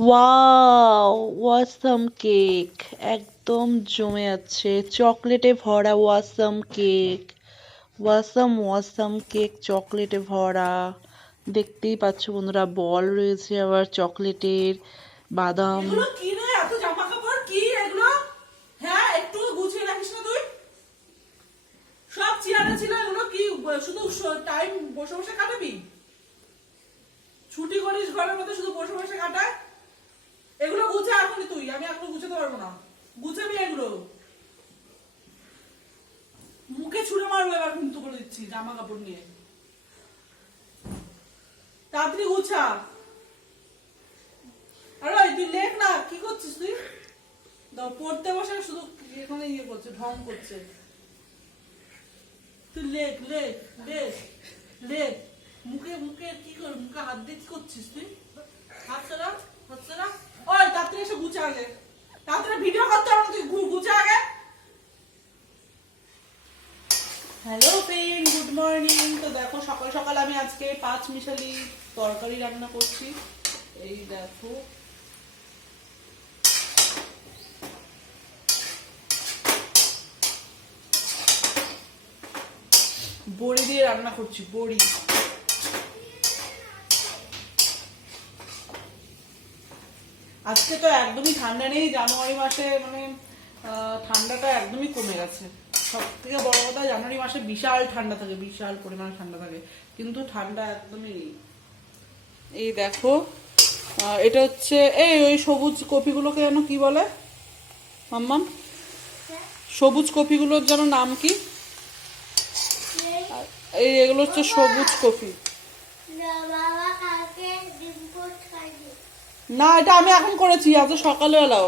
Wow awesome cake একদম জমে আছে। চকলেটে ভরা awesome cake awesome awesome cake চকলেটে ভরা। দেখতেই পাচ্ছ বন্ধুরা, বল রয়েছে আবার চকলেটের। বাদাম। হ্যাঁ শুধু টাইম বসে বসে কাটাবি? ছুটি করিস ঘরের মধ্যে শুধু বসে বসে কাটায় এগুলো গুছা এখনই তুই আমি এখনও গুছাতে পারব না। গুছাবি এগুলো। মুখে ছুঁড়ে মারবো এবার কিন্তু করে দিচ্ছি জামা কাপড় নিয়ে। তাড়াতাড়ি গুছা। আরে তুই লেখ না, কি করছিস তুই? পড়তে বসে শুধু এখানে ইয়ে করছে, ঢং করছে। তুই লেখ লেখ লেখ লেখ। মুখে মুখে কি কর মুখে হাত দিয়ে কি করছিস তুই? হাত ছাড়া হাত ছাড়া ওই, তাড়াতাড়ি এসে গুছে আগে। ভিডিও করতে তুই আগে। হ্যালো ফ্রেন্ড গুড মর্নিং তো দেখো, সকাল সকাল আমি আজকে পাঁচ মিশালি তরকারি রান্না করছি। এই দেখো। বড়ি দিয়ে রান্না করছি, বড়ি। আজকে তো একদমই ঠান্ডা নেই জানুয়ারি মাসে মানে ঠান্ডাটা একদমই কমে গেছে। সব থেকে বড় কথা জানুয়ারি মাসে বিশাল ঠান্ডা থাকে বিশাল পরিমাণে ঠান্ডা থাকে। কিন্তু ঠান্ডা একদমই নেই। এই দেখো এটা হচ্ছে এই ওই সবুজ কপিগুলোকে যেন কি বলে? মাম্মাম? সবুজ কপিগুলোর যেন নাম কি? এই এগুলো হচ্ছে সবুজ কপি না বাবা কালকে ডিম পোস্ট খাইনি না, এটা আমি এখন করেছি, আজ সকালবেলাও।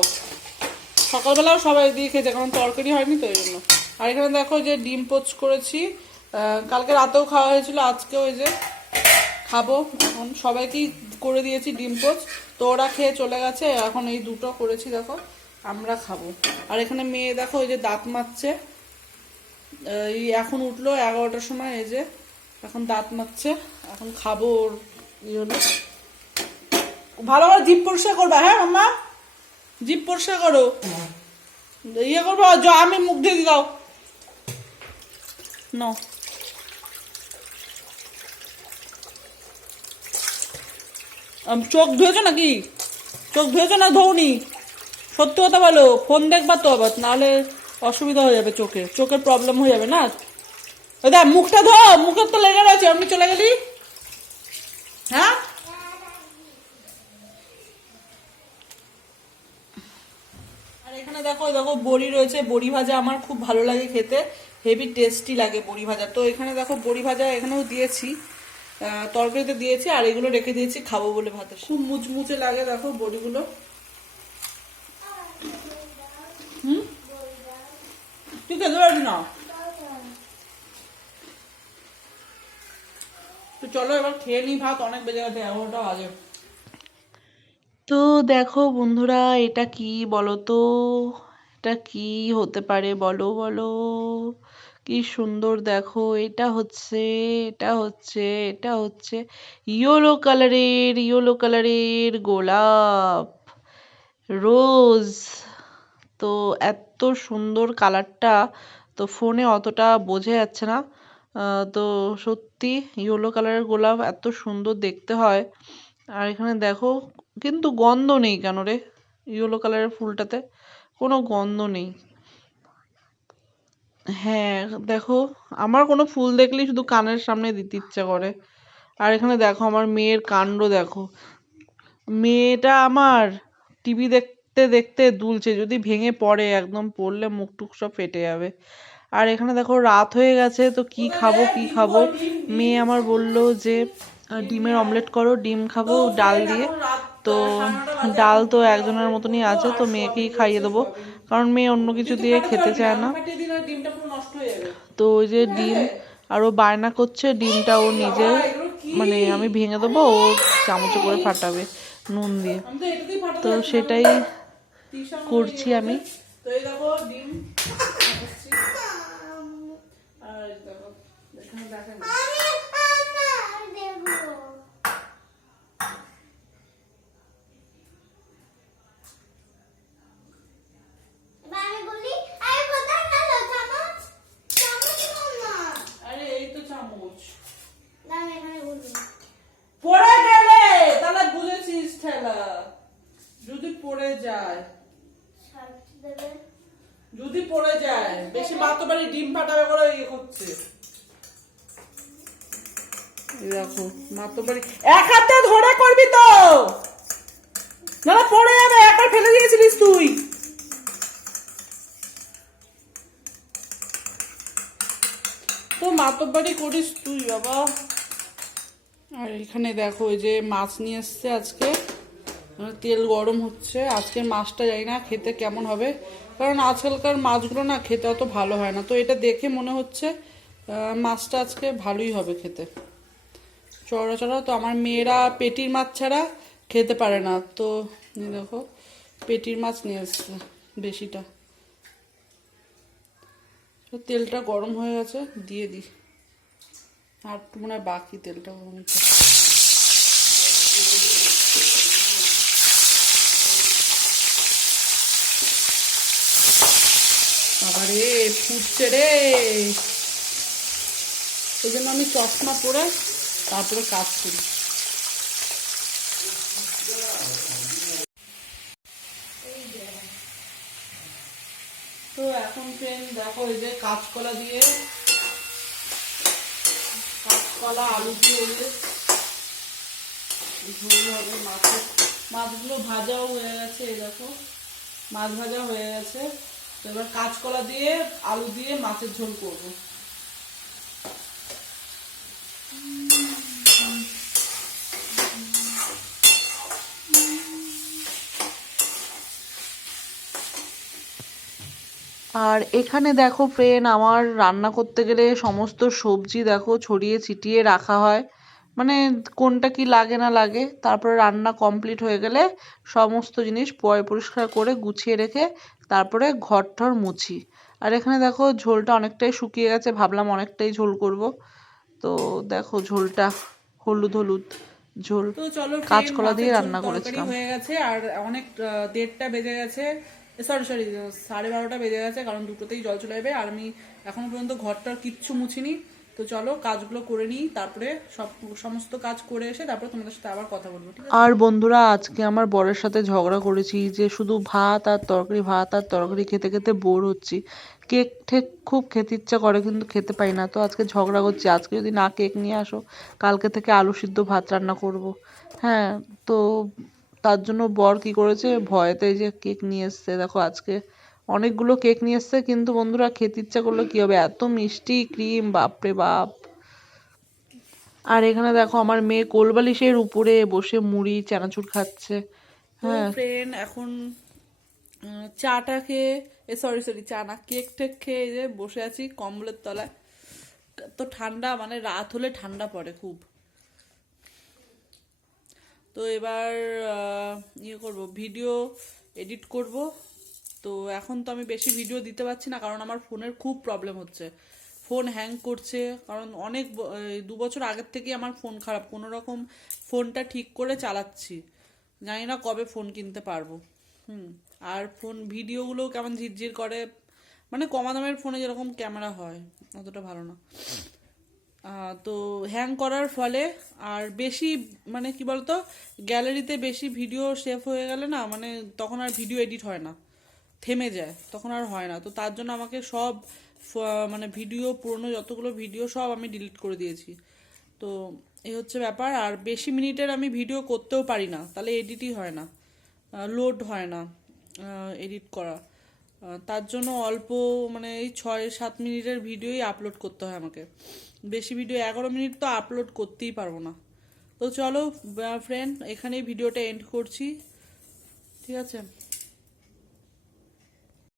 সকালবেলাও সবাই দিয়ে খেয়েছে কারণ তরকারি হয়নি তো, এই জন্য। আর এখানে দেখো যে ডিম পোচ করেছি কালকে রাতেও খাওয়া হয়েছিল, আজকে ওই যে খাব। এখন সবাইকেই করে দিয়েছি ডিম পোচ, তো ওরা খেয়ে চলে গেছে, এখন এই দুটো করেছি, দেখো, আমরা খাব। আর এখানে মেয়ে দেখো ওই যে দাঁত মারছে। এই এখন উঠল এগারোটার সময়, এই যে এখন দাঁত মারছে, এখন খাব ওর ইয়ে ভালো করে জিপ পরিষ্কার করবা হ্যাঁ মাম্মা? জিপ পরিষ্কার করো। ইয়ে করব, জ- আমি মুখ দিয়ে দি দাও নো চোখ ধুয়েছো নাকি? চোখ ধুয়েছো না ধৌনি সত্যি কথা বলো, ফোন দেখবা তো আবার, নাহলে অসুবিধা হয়ে যাবে চোখে, চোখের প্রবলেম হয়ে যাবে না? দেখ, মুখটা ধো মুখের তো লেগে রয়েছে, আমি চলে গেলি। হ্যাঁ? এখানে দেখো দেখো, বড়ি রয়েছে। বড়ি ভাজা আমার খুব ভালো লাগে খেতে। হেভি টেস্টি লাগে বড়ি ভাজা। তো এখানে দেখো, বড়ি ভাজা এখানেও দিয়েছি। তরকারিতে দিয়েছি আর এগুলো রেখে দিয়েছি, খাব বলে ভাতে খুব মুচমুচে লাগে দেখো বড়িগুলো। হুম? তুই খেতে না? তো চলো এবার খেয়ে নি ভাত, অনেক বেজে গেছে, এগারোটা বাজে। তো দেখো বন্ধুরা, এটা কি বলো তো এটা কি হতে পারে বলো বলো? কি সুন্দর দেখো, এটা হচ্ছে এটা হচ্ছে এটা হচ্ছে ইয়েলো কালারের ইয়েলো কালারের গোলাপ, রোজ। তো এত সুন্দর কালারটা, তো ফোনে অতটা বোঝা যাচ্ছে না। তো সত্যি ইয়েলো কালারের গোলাপ এত সুন্দর দেখতে হয়। আর এখানে দেখো, কিন্তু গন্ধ নেই কেন রে? ইয়েলো কালারের ফুলটাতে কোনো গন্ধ নেই। হ্যাঁ দেখো, আমার কোনো ফুল দেখলেই শুধু কানের সামনে দিতে ইচ্ছা করে। আর এখানে দেখো, আমার মেয়ের কাণ্ড দেখো। মেয়েটা আমার টিভি দেখতে দেখতে দুলছে, যদি ভেঙে পড়ে, একদম পড়লে মুখ টুক সব ফেটে যাবে। আর এখানে দেখো, রাত হয়ে গেছে, তো কি খাব কি খাব? মেয়ে আমার বলল যে ডিমের অমলেট করো ডিম খাব ডাল দিয়ে। তো ডাল তো একজনের মতনই আছে তো মেয়েকেই খাইয়ে দেবো। কারণ মেয়ে অন্য কিছু দিয়ে খেতে চায় না। ফাটিয়ে দিলে ডিমটা পুরো নষ্ট হয়ে যাবে। তো ওই যে ডিম আরও বায়না করছে ডিমটা ও নিজে মানে আমি ভেঙে দেবো ও চামচে করে ফাটাবে নুন দিয়ে। তো সেটাই করছি আমি। আর দেখো বুঝেছিস ঠেলা। যদি পড়ে যায়। যদি পড়ে যায় বেশি মাত্র বাড়ি ডিম ফাটা করে ইয়ে করছে আর এখানে দেখো ওই যে মাছ নিয়ে এসছে আজকে। মানে তেল গরম হচ্ছে, আজকে মাছটা জানি না খেতে কেমন হবে। কারণ আজকালকার মাছগুলো না খেতে অত ভালো হয় না। তো এটা দেখে মনে হচ্ছে মাছটা আজকে ভালোই হবে খেতে। চড়া চড়া তো আমার মেয়েরা পেটির মাছ ছাড়া খেতে পারে না। তো দেখো, পেটির মাছ নিয়ে এসছে বেশিটা। তেলটা গরম হয়ে গেছে, দিয়ে দিই। আর মনে হয় বাকি তেলটা গরম। রে ফুটছে রে। ওই জন্য আমি চশমা পরে তারপরে কাজ করি। তো এখন ফ্রেন্ড দেখো এই যে কাঁচকলা দিয়ে কাঁচকলা, আলু দিয়ে হবে মাছের। মাছগুলো ভাজাও হয়ে গেছে, এই দেখো। মাছ ভাজা হয়ে গেছে। তো এবার কাঁচকলা দিয়ে আলু দিয়ে মাছের ঝোল করব। আর এখানে দেখো ফ্রেন্ড আমার রান্না করতে গেলে সমস্ত সবজি দেখো ছড়িয়ে ছিটিয়ে রাখা হয়। মানে কোনটা কি লাগে না লাগে তারপরে রান্না কমপ্লিট হয়ে গেলে সমস্ত জিনিস পয় পরিষ্কার করে গুছিয়ে রেখে তারপরে ঘর টর মুছি। আর এখানে দেখো ঝোলটা অনেকটাই শুকিয়ে গেছে ভাবলাম অনেকটাই ঝোল করব। তো দেখো ঝোলটা হলুদ হলুদ ঝোল। চলো কাঁচকলা দিয়ে রান্না করেছিলাম। হয়ে গেছে আর অনেক দেড়টা বেজে গেছে। সরি সরি, সাড়ে বারোটা বেজে গেছে, কারণ দুটোতেই জল চলে যাবে। আর আমি এখনও পর্যন্ত ঘরটার কিচ্ছু মুছিনি। তো চলো, কাজগুলো করে নিই, তারপরে সব, সমস্ত কাজ করে এসে তারপরে তোমাদের সাথে আবার কথা বলব আর বন্ধুরা, আজকে আমার বরের সাথে ঝগড়া করেছি যে শুধু ভাত আর তরকারি, ভাত আর তরকারি খেতে খেতে বোর হচ্ছি। কেক ঠেক খুব খেতে ইচ্ছা করে, কিন্তু খেতে পাই না। তো আজকে ঝগড়া করছি। আজকে যদি না কেক নিয়ে আসো, কালকে থেকে আলু সিদ্ধ ভাত রান্না করব। হ্যাঁ তো তার জন্য বর কি করেছে? ভয়েতে এই যে কেক নিয়ে এসছে। দেখো আজকে অনেকগুলো কেক নিয়ে এসছে কিন্তু বন্ধুরা খেতে ইচ্ছা করলে কি হবে? এত মিষ্টি ক্রিম বাপরে বাপ। আর এখানে দেখো আমার মেয়ে কোলবালিশের উপরে বসে মুড়ি চানাচুর খাচ্ছে। হ্যাঁ। ফ্রেন্ড এখন চাটা খেয়ে সরি সরি চা না কেক টেক খেয়ে যে বসে আছি কম্বলের তলায়। তো ঠান্ডা মানে রাত হলে ঠান্ডা পড়ে খুব। তো এবার ইয়ে করব ভিডিও এডিট করব। তো এখন তো আমি বেশি ভিডিও দিতে পারছি না, কারণ আমার ফোনের খুব প্রবলেম হচ্ছে। ফোন হ্যাং করছে, কারণ অনেক দু বছর আগের থেকেই আমার ফোন খারাপ। কোনো রকম ফোনটা ঠিক করে চালাচ্ছি। জানি না কবে ফোন কিনতে পারব। হুম, আর ফোন ভিডিওগুলো কেমন ঝিরঝির করে মানে কমা দামের ফোনে যেরকম ক্যামেরা হয়, অতটা ভালো না। তো হ্যাং করার ফলে আর বেশি মানে কি বলতো গ্যালারিতে বেশি ভিডিও সেভ হয়ে গেলে না মানে তখন আর ভিডিও এডিট হয় না, থেমে যায়, তখন আর হয় না। তো তার জন্য আমাকে সব মানে ভিডিও পুরনো যতগুলো ভিডিও সব আমি ডিলিট করে দিয়েছি। তো এই হচ্ছে ব্যাপার, আর বেশি মিনিটের আমি ভিডিও করতেও পারি না, তাহলে এডিটই হয় না লোড হয় না এডিট করা। তার জন্য অল্প মানে এই ছয় সাত মিনিটের ভিডিওই আপলোড করতে হয় আমাকে। বেশি ভিডিও, এগারো মিনিট তো আপলোড করতেই পারব না। তো চলো ফ্রেন্ড এখানেই ভিডিওটা এন্ড করছি। ঠিক আছে?